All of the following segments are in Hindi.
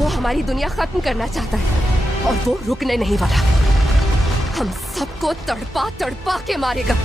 वो हमारी दुनिया खत्म करना चाहता है और वो रुकने नहीं वाला। हम सबको तड़पा तड़पा के मारेगा।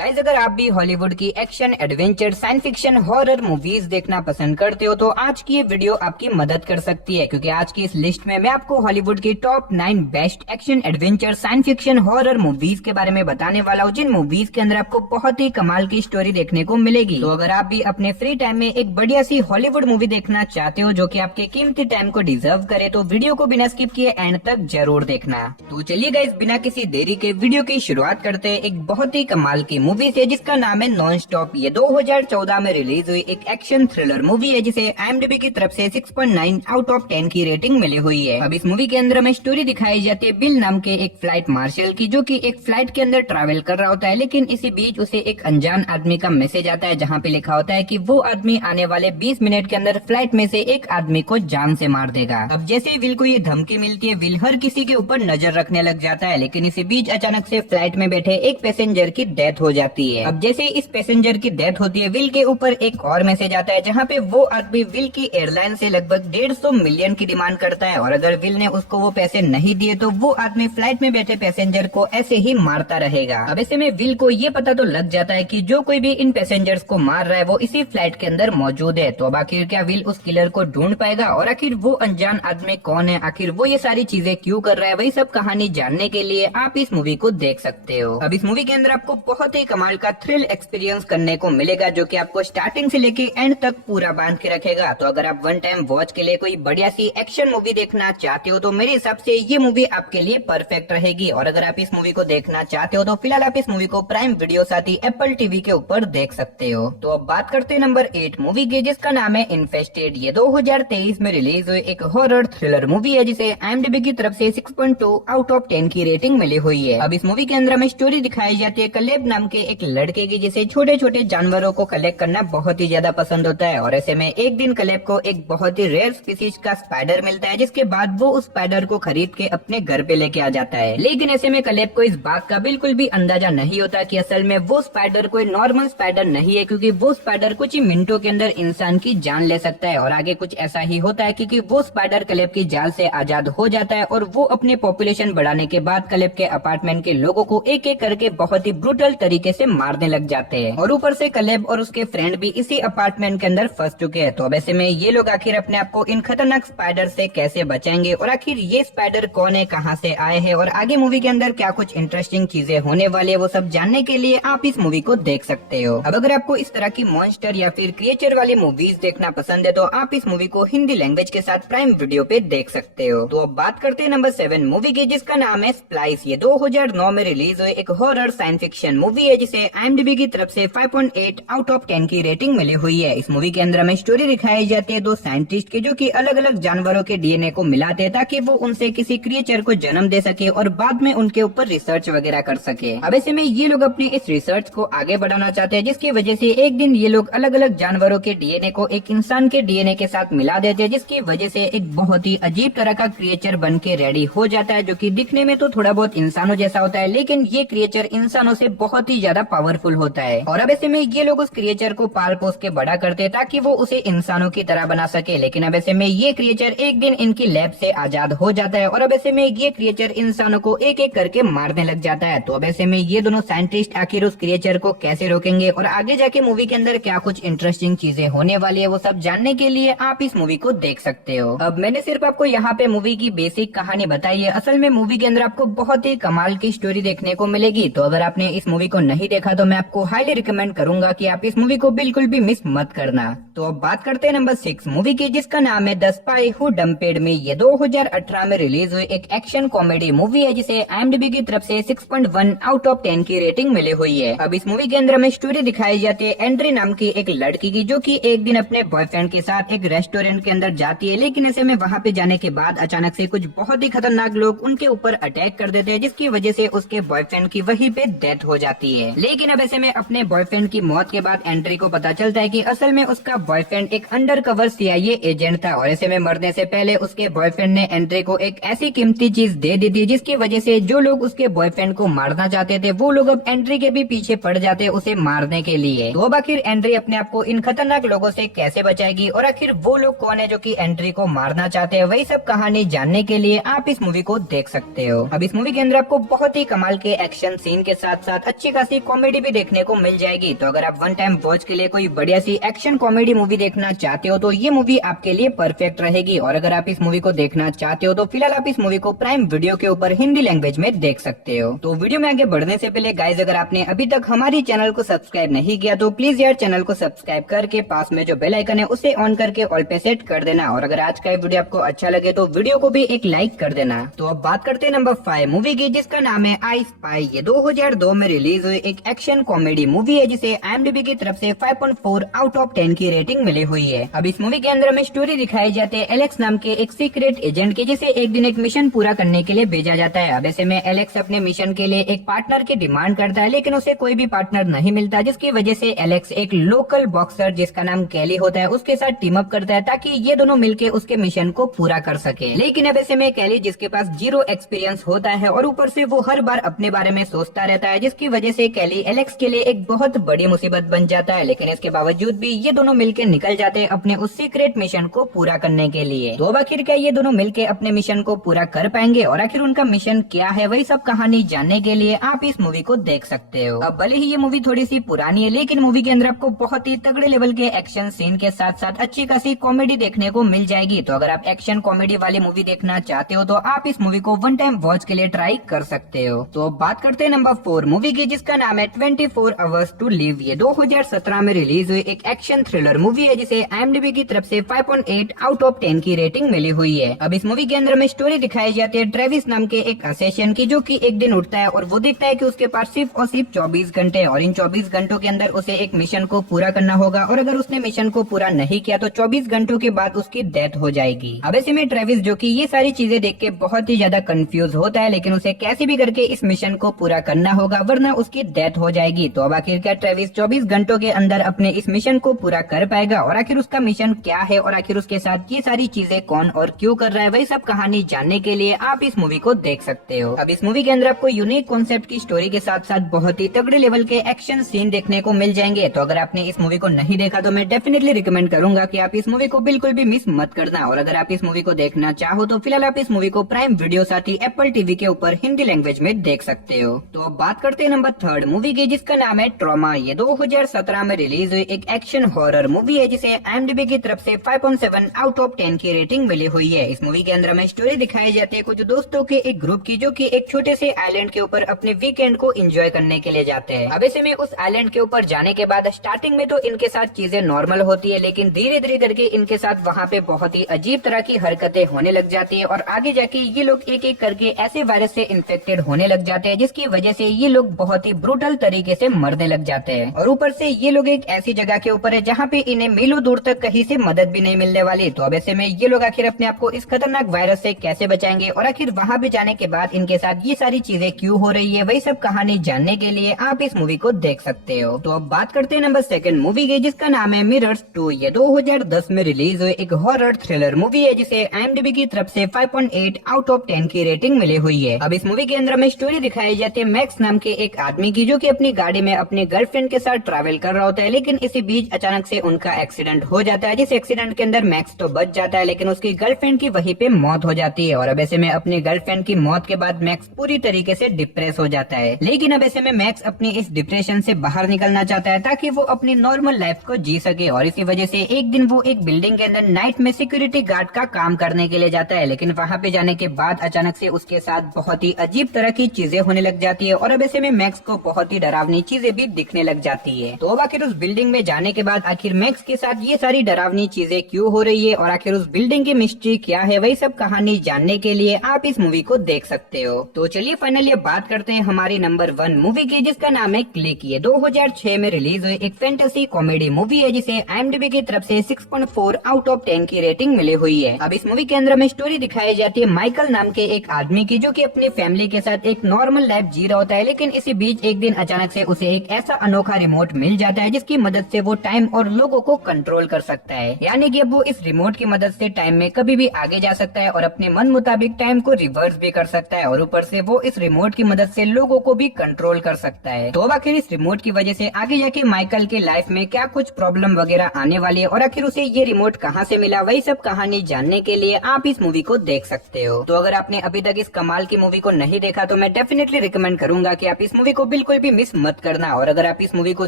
गाइस, अगर आप भी हॉलीवुड की action, adventure, science fiction, horror movies देखना पसंद करते हो तो आज की ये वीडियो आपकी मदद कर सकती है, क्योंकि आज की इस लिस्ट में मैं आपको हॉलीवुड की top 9 best action, adventure, science fiction, horror movies के बारे में बताने वाला हूँ, जिन मूवीज के अंदर आपको बहुत ही कमाल की स्टोरी देखने को मिलेगी। तो अगर आप भी अपने फ्री टाइम में एक बढ़िया सी हॉलीवुड मूवी देखना चाहते हो जो की आपके कीमती टाइम को डिजर्व करे, तो वीडियो को बिना स्किप किए एंड तक जरूर देखना। तो चलिए गाइस, बिना किसी देरी के वीडियो की शुरुआत करते हैं एक बहुत ही कमाल की मूवी से, जिसका नाम है नॉन स्टॉप। ये 2014 में रिलीज हुई एक एक्शन थ्रिलर मूवी है, जिसे IMDb की तरफ से 6.9 आउट ऑफ 10 की रेटिंग मिली हुई है। अब इस मूवी के अंदर हमें स्टोरी दिखाई जाती है बिल नाम के एक फ्लाइट मार्शल की, जो कि एक फ्लाइट के अंदर ट्रैवल कर रहा होता है, लेकिन इसी बीच उसे एक अनजान आदमी का मैसेज आता है, जहाँ पे लिखा होता है कि वो आदमी आने वाले 20 मिनट के अंदर फ्लाइट में से एक आदमी को जान से मार देगा। अब जैसे ही विल को ये धमकी मिलती है, विल हर किसी के ऊपर नजर रखने लग जाता है, लेकिन इसी बीच अचानक से फ्लाइट में बैठे एक पैसेंजर की डेथ हो जाती है। अब जैसे इस पैसेंजर की डेथ होती है, विल के ऊपर एक और मैसेज आता है, जहाँ पे वो आदमी विल की एयरलाइन से लगभग 150 मिलियन की डिमांड करता है, और अगर विल ने उसको वो पैसे नहीं दिए तो वो आदमी फ्लाइट में बैठे पैसेंजर को ऐसे ही मारता रहेगा। अब ऐसे में विल को ये पता तो लग जाता है कि जो कोई भी इन पैसेंजर्स को मार रहा है वो इसी फ्लाइट के अंदर मौजूद है। तो अब आखिर क्या विल उस किलर को ढूंढ पाएगा, और आखिर वो अनजान आदमी कौन है, आखिर वो ये सारी चीजें क्यों कर रहा है, वही सब कहानी जानने के लिए आप इस मूवी को देख सकते हो। अब इस मूवी के अंदर आपको बहुत ही कमाल का थ्रिल एक्सपीरियंस करने को मिलेगा, जो कि आपको स्टार्टिंग से लेके एंड तक पूरा बांध के रखेगा। तो अगर आप वन टाइम वॉच के लिए कोई बढ़िया सी एक्शन मूवी देखना चाहते हो तो मेरे हिसाब से ये मूवी आपके लिए परफेक्ट रहेगी। और अगर आप इस मूवी को देखना चाहते हो तो फिलहाल आप इस मूवी को प्राइम वीडियो साथ ही एप्पल टीवी के ऊपर देख सकते हो। तो अब बात करते हैं नंबर 8 मूवी की, जिसका नाम है इन्फेस्टेड। ये 2023 में रिलीज हुई एक हॉरर थ्रिलर मूवी है, जिसे IMDb की तरफ से 6.2 आउट ऑफ 10 की रेटिंग मिली हुई है। अब इस मूवी के अंदर हमें स्टोरी दिखाई जाती है कलेब नाम के एक लड़के की, जिसे छोटे छोटे जानवरों को कलेक्ट करना बहुत ही ज्यादा पसंद होता है। और ऐसे में एक दिन कलेब को एक बहुत ही रेयर स्पीसीज का स्पाइडर मिलता है, जिसके बाद वो उस स्पाइडर को खरीद के अपने घर पे लेके आ जाता है। लेकिन ऐसे में कलेब को इस बात का बिल्कुल भी अंदाजा नहीं होता कि असल में वो स्पाइडर कोई नॉर्मल स्पाइडर नहीं है, क्योंकि वो स्पाइडर कुछ ही मिनटों के अंदर इंसान की जान ले सकता है। और आगे कुछ ऐसा ही होता है, क्योंकि वो स्पाइडर कलेब की जाल से आजाद हो जाता है, और वो अपने पॉपुलेशन बढ़ाने के बाद कलेब के अपार्टमेंट के लोगों को एक एक करके बहुत ही ब्रूटल तरीके से मारने लग जाते हैं। और ऊपर से कलेब और उसके फ्रेंड भी इसी अपार्टमेंट के अंदर फंस चुके हैं। तो अब ऐसे में ये लोग आखिर अपने आप को इन खतरनाक स्पाइडर से कैसे बचाएंगे, और आखिर ये स्पाइडर कौन है, कहां से आए हैं, और आगे मूवी के अंदर क्या कुछ इंटरेस्टिंग चीजें होने वाली है, वो सब जानने के लिए आप इस मूवी को देख सकते हो। अब अगर आपको इस तरह की मॉन्स्टर या फिर क्रिएचर वाली मूवीज देखना पसंद है तो आप इस मूवी को हिंदी लैंग्वेज के साथ प्राइम वीडियो पे देख सकते हो। तो अब बात करते हैं नंबर 7 मूवी की, जिसका नाम है स्प्लाइस। ये 2009 में रिलीज हुई एक हॉरर साइंस फिक्शन मूवी है, जिसे IMDb की तरफ से 5.8 आउट ऑफ 10 की रेटिंग मिली हुई है। इस मूवी के अंदर हमें स्टोरी दिखाई जाती है दो साइंटिस्ट की, जो कि अलग अलग जानवरों के DNA को मिलाते हैं ताकि वो उनसे किसी क्रिएचर को जन्म दे सके और बाद में उनके ऊपर रिसर्च वगैरह कर सके। अब ऐसे में ये लोग अपने इस रिसर्च को आगे बढ़ाना चाहते हैं, जिसकी वजह से एक दिन ये लोग अलग अलग जानवरों के DNA को एक इंसान के DNA के साथ मिला देते हैं, जिसकी वजह से एक बहुत ही अजीब तरह का क्रिएचर बन के रेडी हो जाता है, जो कि दिखने में तो थोड़ा बहुत इंसानों जैसा होता है, लेकिन ये क्रिएचर इंसानों से बहुत ही ज्यादा पावरफुल होता है। और अब ऐसे में ये लोग उस क्रिएचर को पाल पोस के बड़ा करते हैं ताकि वो उसे इंसानों की तरह बना सके। लेकिन अब ऐसे में ये क्रिएचर एक दिन इनकी लैब से आजाद हो जाता है, और अब ऐसे में ये क्रिएचर इंसानों को एक एक करके मारने लग जाता है। तो अब ऐसे में ये दोनों साइंटिस्ट आखिर उस क्रिएचर को कैसे रोकेंगे, और आगे जाके मूवी के अंदर क्या कुछ इंटरेस्टिंग चीजें होने वाली है, वो सब जानने के लिए आप इस मूवी को देख सकते हो। अब मैंने सिर्फ आपको यहाँ पे मूवी की बेसिक कहानी बताई है, असल में मूवी के अंदर आपको बहुत ही कमाल की स्टोरी देखने को मिलेगी। तो अगर आपने इस मूवी को नहीं देखा तो मैं आपको हाईली रिकमेंड करूंगा कि आप इस मूवी को बिल्कुल भी मिस मत करना। तो अब बात करते हैं नंबर 6 मूवी की, जिसका नाम है द स्पाई हु डम्पेड मी। ये 2018 में रिलीज हुई एक एक्शन कॉमेडी मूवी है, जिसे IMDb की तरफ से 6.1 आउट ऑफ 10 की रेटिंग मिली हुई है। अब इस मूवी के अंदर हमें स्टोरी दिखाई जाती है एंड्री नाम की एक लड़की की, जो कि एक दिन अपने बॉयफ्रेंड के साथ एक रेस्टोरेंट के अंदर जाती है, लेकिन ऐसे में वहाँ पे जाने के बाद अचानक से कुछ बहुत ही खतरनाक लोग उनके ऊपर अटैक कर देते हैं, जिसकी वजह से उसके बॉयफ्रेंड की वहीं पे डेथ हो जाती है। है। लेकिन अब ऐसे में अपने बॉयफ्रेंड की मौत के बाद एंड्री को पता चलता है कि असल में उसका बॉयफ्रेंड एक अंडरकवर CIA एजेंट था और ऐसे में मरने से पहले उसके बॉयफ्रेंड ने एंड्री को एक ऐसी कीमती चीज दे दी थी जिसकी वजह से जो लोग उसके बॉयफ्रेंड को मारना चाहते थे वो लोग अब एंड्री के भी पीछे पड़ जाते उसे मारने के लिए। तो अब आखिर एंड्री अपने आप को इन खतरनाक लोगों से कैसे बचाएगी और आखिर वो लोग कौन है जो कि एंड्री को मारना चाहते हैं, वही सब कहानी जानने के लिए आप इस मूवी को देख सकते हो। अब इस मूवी के अंदर आपको बहुत ही कमाल के एक्शन सीन के साथ साथ अच्छी खासी कॉमेडी भी देखने को मिल जाएगी। तो अगर आप वन टाइम वॉच के लिए कोई बढ़िया सी एक्शन कॉमेडी मूवी देखना चाहते हो तो ये मूवी आपके लिए परफेक्ट रहेगी। और अगर आप इस मूवी को देखना चाहते हो तो फिलहाल आप इस मूवी को प्राइम वीडियो के ऊपर हिंदी लैंग्वेज में देख सकते हो। तो वीडियो में आगे बढ़ने से पहले गाइज, अगर आपने अभी तक हमारी चैनल को सब्सक्राइब नहीं किया तो प्लीज यार चैनल को सब्सक्राइब करके पास में जो बेल आइकन है उसे ऑन करके ऑल पे सेट कर देना। और अगर आज का वीडियो आपको अच्छा लगे तो वीडियो को भी एक लाइक कर देना। तो अब बात करते हैं नंबर 5 मूवी की, जिसका नाम है आई स्पाई। ये 2002 में रिलीज हुई एक एक्शन कॉमेडी मूवी है जिसे IMDb की तरफ से 5.4 आउट ऑफ 10 की रेटिंग मिली हुई है। अब इस मूवी के अंदर हमें स्टोरी दिखाई जाती है एलेक्स नाम के एक सीक्रेट एजेंट की, जिसे एक दिन एक मिशन पूरा करने के लिए भेजा जाता है। अब ऐसे में एलेक्स अपने मिशन के लिए एक पार्टनर की डिमांड करता है, लेकिन उसे कोई भी पार्टनर नहीं मिलता, जिसकी वजह से एलेक्स एक लोकल बॉक्सर जिसका नाम कैली होता है उसके साथ टीम अप करता है ताकि ये दोनों मिलके उसके मिशन को पूरा कर सके। लेकिन अब ऐसे में कैली, जिसके पास 0 एक्सपीरियंस होता है और ऊपर से वो हर बार अपने बारे में सोचता रहता है, जिसकी वजह से कैली एलेक्स के लिए एक बहुत बड़ी मुसीबत बन जाता है। लेकिन इसके बावजूद भी ये दोनों मिलके निकल जाते हैं अपने उस सीक्रेट मिशन को पूरा करने के लिए। तो अब आखिर क्या ये दोनों मिलके अपने मिशन को पूरा कर पाएंगे और आखिर उनका मिशन क्या है, वही सब कहानी जानने के लिए आप इस मूवी को देख सकते हो। अब भले ही ये मूवी थोड़ी सी पुरानी है, लेकिन मूवी के अंदर आपको बहुत ही तगड़े लेवल के एक्शन सीन के साथ साथ अच्छी खासी कॉमेडी देखने को मिल जाएगी। तो अगर आप एक्शन कॉमेडी वाली मूवी देखना चाहते हो तो आप इस मूवी को वन टाइम वॉच के लिए ट्राई कर सकते हो। तो अब बात करते हैं नंबर 4 मूवी की, जिसका नाम है 24 Hours to Live। ये 2017 में रिलीज हुई एक एक्शन थ्रिलर मूवी है जिसे IMDb की तरफ से 5.8 आउट ऑफ 10 की रेटिंग मिली हुई है। अब इस मूवी के अंदर में स्टोरी दिखाई जाती है ट्रेविस नाम के एक असेसियन की, जो कि एक दिन उठता है और वो देखता है कि उसके पास सिर्फ और सिर्फ 24 घंटे हैं और इन 24 घंटों के अंदर उसे एक मिशन को पूरा करना होगा और अगर उसने मिशन को पूरा नहीं किया तो 24 घंटों के बाद उसकी डेथ हो जाएगी। अब ऐसे में ट्रेविस, जो कि ये सारी चीजें देख के बहुत ही ज्यादा कंफ्यूज होता है, लेकिन उसे कैसे भी करके इस मिशन को पूरा करना होगा वरना उसकी डेथ हो जाएगी। तो अब आखिर क्या ट्रेविस 24 घंटों के अंदर अपने इस मिशन को पूरा कर पाएगा और आखिर उसका मिशन क्या है और आखिर उसके साथ ये सारी चीजें कौन और क्यों कर रहा है, वही सब कहानी जानने के लिए आप इस मूवी को देख सकते हो। अब इस मूवी के अंदर आपको यूनिक कॉन्सेप्ट की स्टोरी के साथ साथ बहुत ही तगड़े लेवल के एक्शन सीन देखने को मिल जाएंगे। तो अगर आपने इस मूवी को नहीं देखा तो मैं डेफिनेटली रिकमेंड करूंगा कि आप इस मूवी को बिल्कुल भी मिस मत करना। और अगर आप इस मूवी को देखना चाहो तो फिलहाल आप इस मूवी को प्राइम वीडियो साथ ही एप्पल टीवी के ऊपर हिंदी लैंग्वेज में देख सकते हो। तो अब बात करते हैं नंबर 3 मूवी की, जिसका नाम है ट्रॉमा। ये 2017 में रिलीज हुई एक एक्शन हॉरर मूवी है जिसे IMDb की तरफ से 5.7 आउट ऑफ 10 की रेटिंग मिली हुई है। इस मूवी के अंदर हमें स्टोरी दिखाई जाती है कुछ दोस्तों के एक ग्रुप की, जो कि एक छोटे से आइलैंड के ऊपर अपने वीकेंड को एंजॉय करने के लिए जाते हैं। अब ऐसे में उस आइलैंड के ऊपर जाने के बाद स्टार्टिंग में तो इनके साथ चीजें नॉर्मल होती है, लेकिन धीरे धीरे करके इनके साथ वहाँ पे बहुत ही अजीब तरह की हरकतें होने लग जाती है और आगे जाके ये लोग एक एक करके ऐसे वायरस से इन्फेक्टेड होने लग जाते हैं, जिसकी वजह से ये लोग बहुत ही ब्रूटल तरीके से मरने लग जाते हैं। और ऊपर से ये लोग एक ऐसी जगह के ऊपर है जहाँ पे इन्हें मीलों दूर तक कहीं से मदद भी नहीं मिलने वाली। तो अब ऐसे में ये लोग आखिर अपने आप को इस खतरनाक वायरस से कैसे बचाएंगे और आखिर वहाँ पे जाने के बाद इनके साथ ये सारी चीजें क्यों हो रही है, वही सब कहानी जानने के लिए आप इस मूवी को देख सकते हो। तो अब बात करते हैं नंबर 2 मूवी की, जिसका नाम है मिरर्स 2। ये 2010 में रिलीज हुई एक हॉरर थ्रिलर मूवी है जिसे IMDb की तरफ से 5.8 आउट ऑफ 10 की रेटिंग मिली हुई है। अब इस मूवी के अंदर हमें स्टोरी दिखाई जाती है मैक्स नाम के एक आदमी की, जो कि अपनी गाड़ी में अपने गर्लफ्रेंड के साथ ट्रैवल कर रहा होता है, लेकिन इसी बीच अचानक से उनका एक्सीडेंट हो जाता है, जिस एक्सीडेंट के अंदर मैक्स तो बच जाता है लेकिन उसकी गर्लफ्रेंड की वहीं पे मौत हो जाती है। और अब ऐसे में अपनी गर्लफ्रेंड की मौत के बाद मैक्स पूरी तरीके से डिप्रेस हो जाता है। लेकिन अब ऐसे में मैक्स अपनी इस डिप्रेशन से बाहर निकलना चाहता है ताकि वो अपनी नॉर्मल लाइफ को जी सके और इसी वजह से एक दिन वो एक बिल्डिंग के अंदर नाइट में सिक्योरिटी गार्ड का काम करने के लिए जाता है। लेकिन वहाँ पे जाने के बाद अचानक से उसके साथ बहुत ही अजीब तरह की चीजें होने लग जाती है और अब ऐसे में मैक्स को बहुत ही डरावनी चीजें भी दिखने लग जाती है। तो अब आखिर उस बिल्डिंग में जाने के बाद आखिर मैक्स के साथ ये सारी डरावनी चीजें क्यों हो रही है और आखिर उस बिल्डिंग की मिस्ट्री क्या है, वही सब कहानी जानने के लिए आप इस मूवी को देख सकते हो। तो चलिए फाइनली बात करते हैं हमारी नंबर 1 मूवी की, जिसका नाम है क्लिक। ये 2006 में रिलीज हुई एक फैंटेसी कॉमेडी मूवी है जिसे IMDb की तरफ से 6.4 आउट ऑफ 10 की रेटिंग मिली हुई है। अब इस मूवी के अंदर हमें स्टोरी दिखाई जाती है माइकल नाम के एक आदमी की, जो कि अपनी फैमिली के साथ एक नॉर्मल लाइफ जी रहा होता है, लेकिन इसी बीच एक एक दिन अचानक से उसे एक ऐसा अनोखा रिमोट मिल जाता है जिसकी मदद से वो टाइम और लोगों को कंट्रोल कर सकता है। यानी कि अब वो इस रिमोट की मदद से टाइम में कभी भी आगे जा सकता है और अपने मन मुताबिक टाइम को रिवर्स भी कर सकता है, और ऊपर से वो इस रिमोट की मदद से लोगों को भी कंट्रोल कर सकता है। तो आखिर इस रिमोट की वजह से आगे जाके माइकल के लाइफ में क्या कुछ प्रॉब्लम वगैरह आने वाली है और आखिर उसे ये रिमोट कहाँ से मिला, वही सब कहानी जानने के लिए आप इस मूवी को देख सकते हो। तो अगर आपने अभी तक इस कमाल की मूवी को नहीं देखा तो मैं डेफिनेटली रिकमेंड करूंगा कि आप इस मूवी को बिल्कुल भी मिस मत करना। और अगर आप इस मूवी को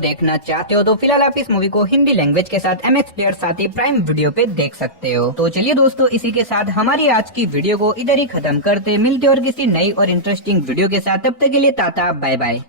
देखना चाहते हो तो फिलहाल आप इस मूवी को हिंदी लैंग्वेज के साथ MX प्लेयर साथ ही प्राइम वीडियो पे देख सकते हो। तो चलिए दोस्तों, इसी के साथ हमारी आज की वीडियो को इधर ही खत्म करते, मिलते और किसी नई और इंटरेस्टिंग वीडियो के साथ। तब तक के लिए टाटा बाय बाय।